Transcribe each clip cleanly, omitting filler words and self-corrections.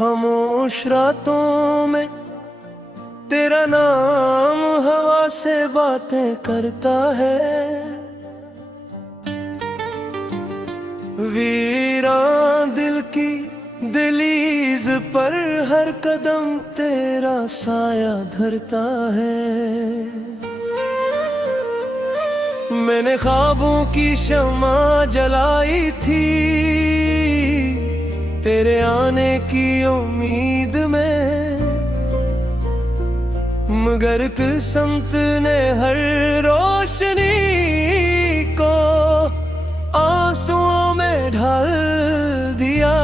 खामोश रातों में तेरा नाम हवा से बातें करता है। वीरान दिल की दहलीज पर हर कदम तेरा साया धरता है। मैंने ख्वाबों की शम्मा जलाई थी तेरे आने की उम्मीद में, मगर किस्मत ने हर रोशनी को आंसुओं में ढाल दिया।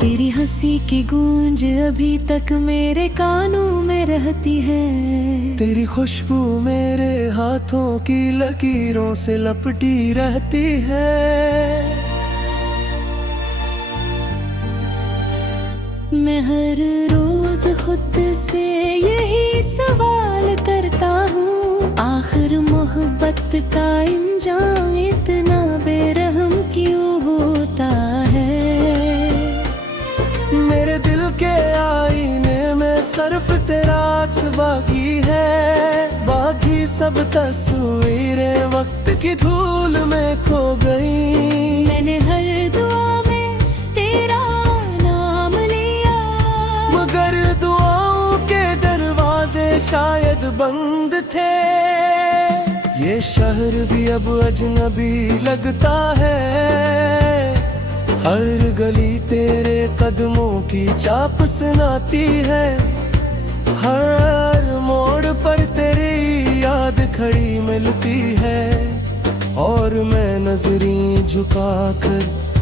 तेरी हंसी की गूंज अभी तक मेरे कानों में रहती है। तेरी खुशबू मेरे हाथों की लकीरों से लपटी रहती है। मैं हर रोज खुद से यही सवाल करता हूँ, आखिर मोहब्बत का इंजाम इतना बेरहम क्यों होता है। मेरे दिल के आईने में सिर्फ तेरा अक्स बाकी है, बाकी सब तस्वीरें वक्त की धूल में खो गई। मैंने हर दुआ में तेरा नाम लिया, मगर दुआओं के दरवाजे शायद बंद थे। ये शहर भी अब अजनबी लगता है, हर गली तेरे कदमों की चाप सुनाती है। हर मोड़ पर तेरी याद खड़ी मिलती है, और मैं नजरें झुकाकर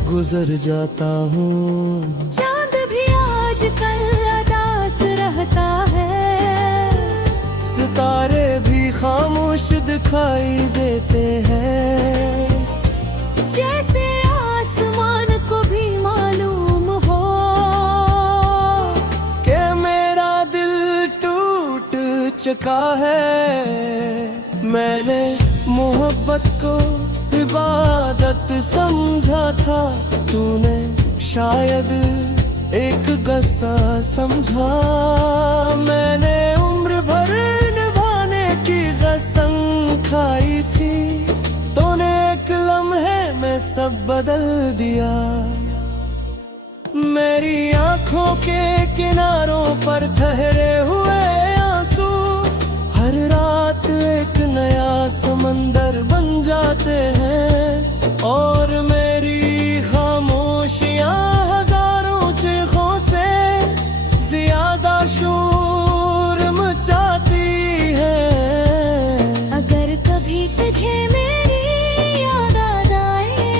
गुजर जाता हूँ। चांद भी आजकल उदास रहता है, सितारे भी खामोश दिखाई देते हैं, जैसे आसमान को भी मालूम हो कि मेरा दिल टूट चुका है। मैंने मोहब्बत को इबादत समझा था, तूने शायद एक गस्सा समझा। मैंने उम्र भर निभाने की कसम खाई थी, तूने एक लम्हे में सब बदल दिया। मेरी आंखों के किनारों पर ठहरे हुए आंसू हर रात एक नया समंदर बन जाते हैं, और मेरी खामोशियां हजारों चीखों से ज्यादा शोर मचाती है। अगर कभी तुझे मेरी याद आ जाए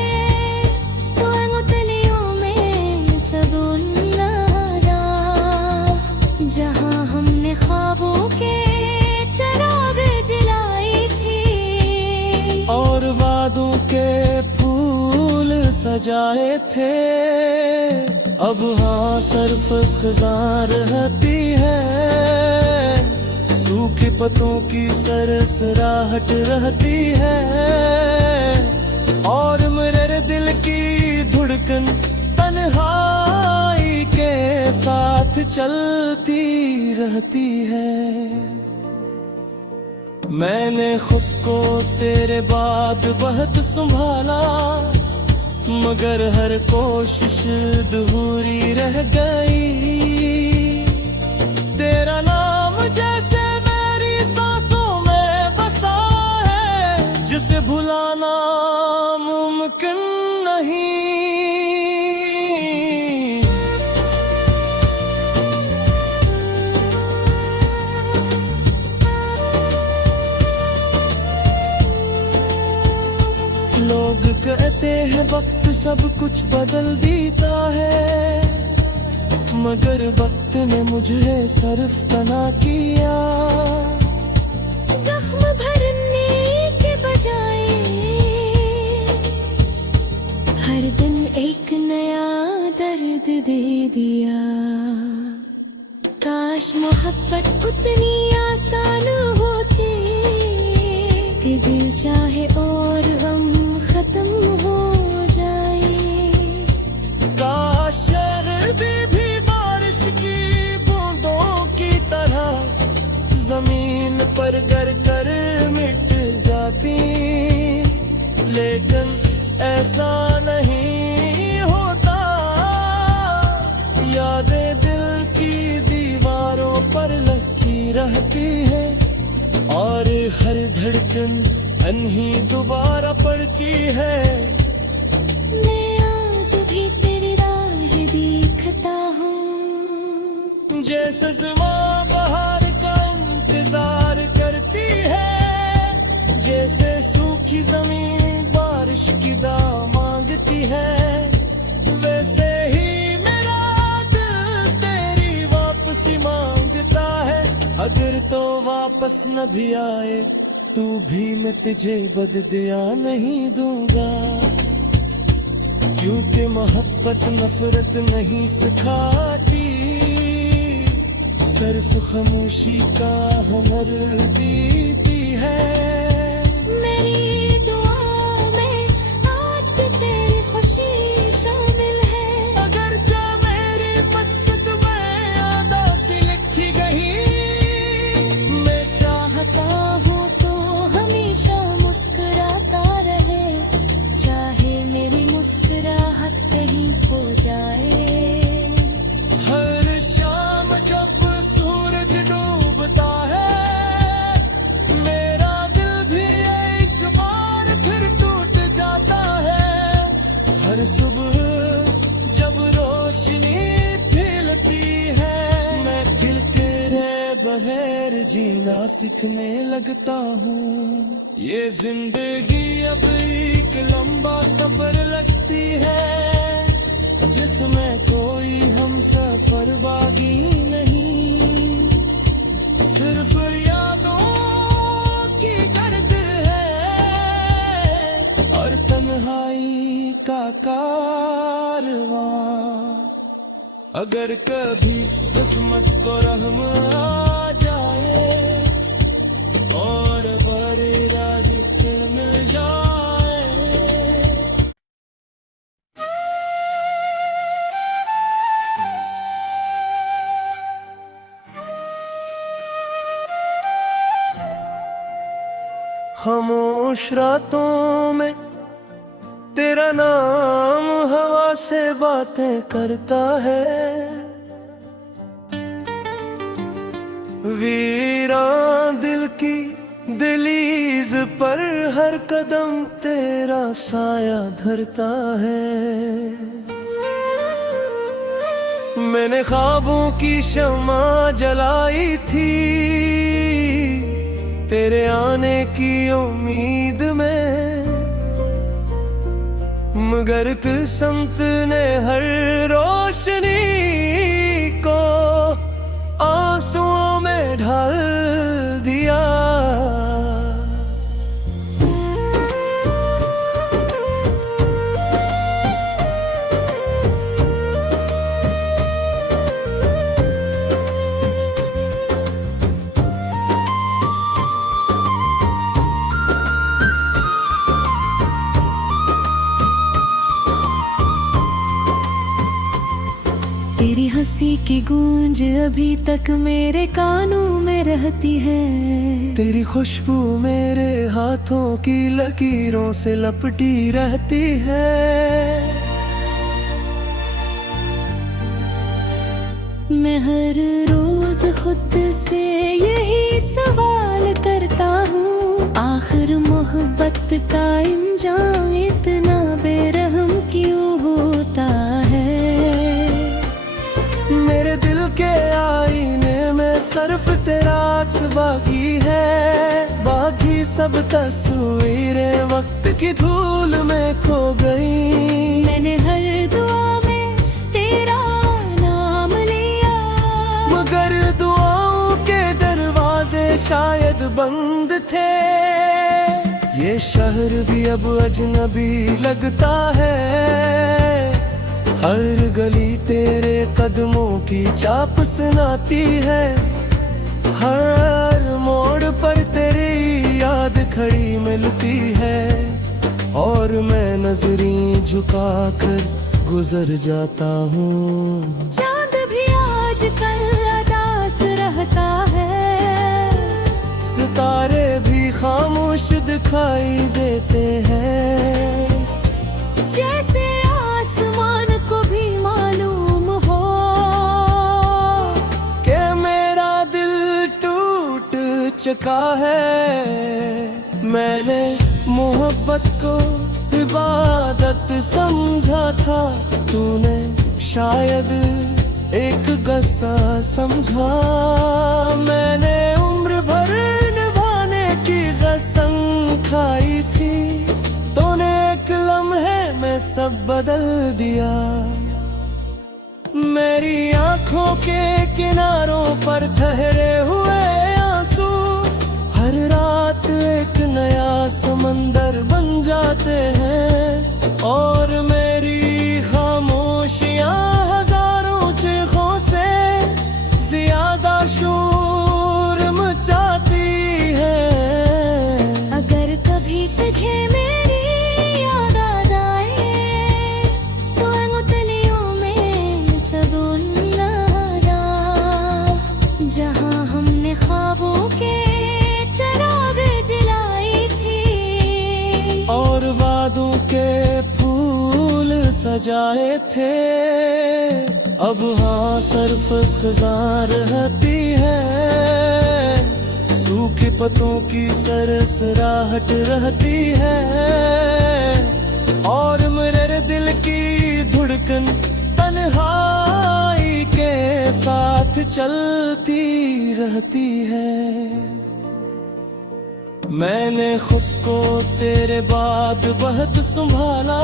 तो अंगुलियों में सुकून लगा, जहां हमने ख्वाबों के चिराग जलाई थी और वादों के फूल सजाए थे। अब हाँ सिर्फ सजा रहती है, सूखे पत्तों की सरसराहट रहती है, और मेरे दिल की धड़कन तन्हाई के साथ चलती रहती है। मैंने खुद को तेरे बाद बहुत संभाला, मगर हर कोशिश अधूरी रह गई। तेरा नाम जैसे मेरी सांसों में बसा है, जिसे भुलाना मुमकिन नहीं। लोग कहते हैं वक्त सब कुछ बदल देता है, मगर वक्त ने मुझे सिर्फ तना किया। जख्म भरने दर्द दे दिया। काश मोहब्बत उतनी आसान होती कि दिल चाहे और गम खत्म हो जाए। काश शर्तें भी बारिश की बूंदों की तरह जमीन पर गर कर मिट जाती, लेकिन ऐसा नहीं होता। यादें दिल की दीवारों पर लगती रहती है और हर धड़कन अनही दोबारा पड़ती है। मैं आज भी तेरी राह देखता हूँ, जैसे ज़मां बहार का इंतजार करती है, जैसे सूखी जमीन बारिश की दाम मांगती है, वैसे ही मेरा दिल तेरी वापसी मांगता है। अगर तो वापस न भी आए तू भी मैं तुझे बददिया नहीं दूंगा, क्योंकि मोहब्बत नफरत नहीं सिखाती, सिर्फ खामोशी का हुनर देती है। मेरी दुआ में आज भी तेरी खुशी शामिल है। अगर जो मेरी मस्जिद में यादा सी लिखी गई, मैं चाहता हूँ तो हमेशा मुस्कुराता रहे, चाहे मेरी मुस्कुराहट कहीं खो जाए। हर शाम जब सूरज डूबता है, मेरा दिल भी एक बार फिर टूट जाता है। हर सुबह जब रोशनी खिलती है, मैं खिल के रह बगैर जीना सीखने लगता हूँ। ये जिंदगी अब एक लंबा सफर लगती है, जिसमें कोई हम सफर बागी नहीं, सिर्फ यादों की गर्द है और तन्हाई का कारवां। अगर कभी किस्मत को रहम आ जाए और बड़े राज मिल जाए, खामोश रातों में तेरा नाम हवा से बातें करता है। वीरान दिल की दहलीज पर हर कदम तेरा साया धरता है। मैंने ख्वाबों की शम्मा जलाई थी तेरे आने की उम्मीद में, मगर किस्मत ने हर रोशनी को आंसुओं में ढाल दिया। तेरी हंसी की गूंज अभी तक मेरे कानों में रहती है। तेरी खुशबू मेरे हाथों की लकीरों से लपटी रहती है। मैं हर रोज खुद से यही सवाल करता हूँ, आखिर मोहब्बत का इंजाम इतना बेरहम क्यों होता है। मेरे दिल के आईने में सिर्फ तेरा अक्स बाकी है, बाकी सब तस्वीरें वक्त की धूल में खो गई। मैंने हर दुआ में तेरा नाम लिया, मगर दुआओं के दरवाजे शायद बंद थे। ये शहर भी अब अजनबी लगता है, हर गली तेरे कदमों की चाप सुनाती है, हर मोड़ पर तेरी याद खड़ी मिलती है। और मैं नजरें झुकाकर गुजर जाता हूँ। चांद भी आजकल उदास रहता है, सितारे भी खामोश दिखाई देते हैं, जैसे आसमान को भी मालूम हो कि मेरा दिल टूट चुका है। मैंने मोहब्बत को इबादत समझा था, तूने शायद एक गस्सा समझा। मैंने उम्र भर निभाने की कसम खाई थी, तूने एक लम्हे में सब बदल दिया। मेरी आंखों के किनारों पर ठहरे हुए आंसू हर रात एक नया समंदर बन जाते हैं। और मेरी खामोशियां हजारों चीखों से ज्यादा शोर मचाती है। अगर कभी तुझे मेरी याद आ जाए तो अंगुलियों में सुकून लगा, जहां हमने ख्वाबों के चिराग जलाई थी और वादों के फूल सजाए थे। अब हाँ सिर्फ सजा रहती है, सूखे पत्तों की सरसराहट रहती है। और मेरे दिल की धड़कन तन्हाई के साथ चलती रहती है। मैंने खुद को तेरे बाद बहुत संभाला,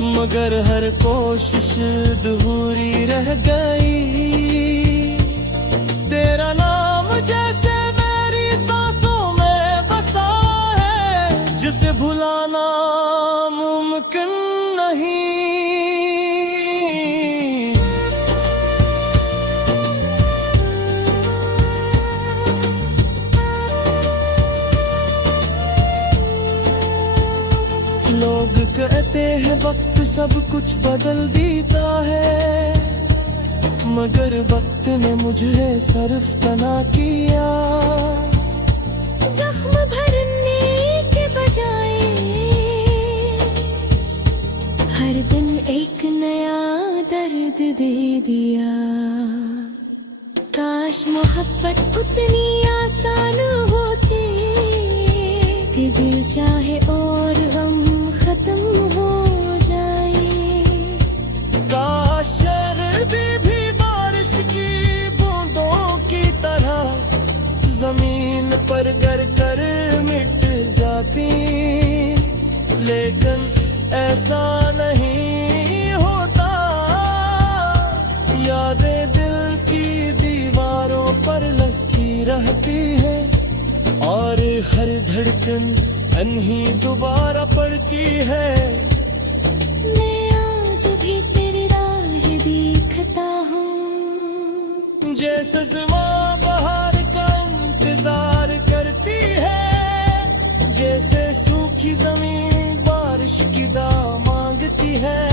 मगर हर कोशिश अधूरी रह गई। तेरा नाम जैसे मेरी सांसों में बसा है, जिसे भुलाना मुमकिन नहीं। लोग कहते हैं वक्त सब कुछ बदल देता है, मगर वक्त ने मुझे सिर्फ तना किया। जख्म भरने के बजाय हर दिन एक नया दर्द दे दिया। काश मोहब्बत उतनी आसान होती कि दिल चाहे और हम खत्म हो जाए। काश शर्दी भी बारिश की बूंदों की तरह जमीन पर गिर कर मिट जाती, लेकिन ऐसा नहीं होता। यादें दिल की दीवारों पर लगी रहती है, और हर धड़कन अनही दोबारा पड़ती है। मैं आज भी तेरी राह देखता हूँ, जैसे ज़िमां बहार का इंतजार करती है, जैसे सूखी जमीन बारिश की दाम मांगती है,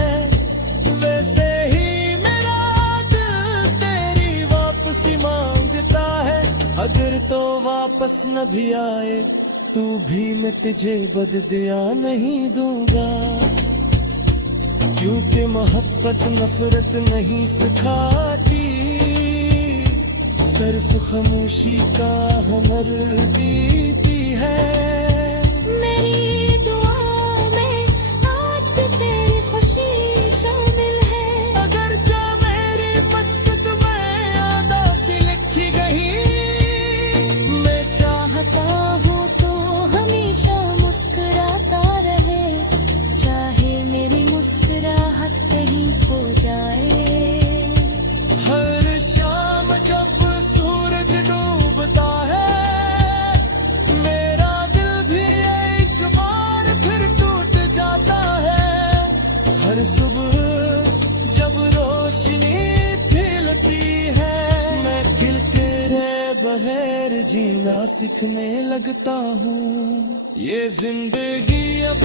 वैसे ही मेरा दिल तेरी वापसी मांगता है। अगर तो वापस न भी आए तू भी मैं तुझे बददिया नहीं दूंगा, क्योंकि मोहब्बत नफरत नहीं सिखाती, सिर्फ खामोशी का हुनर देती है। मेरी दुआ में आज भी तेरी खुशी शामिल है। अगर जो मेरी बस्तित में यादा सी लिखी गई, मैं चाहता हूँ तो हमेशा मुस्कुराता रहे, चाहे मेरी मुस्कुराहट कहीं खो जाए। हर शाम जब सूरज डूबता है, मेरा दिल भी एक बार फिर टूट जाता है। हर सुबह जीना सीखने लगता हूँ। ये जिंदगी अब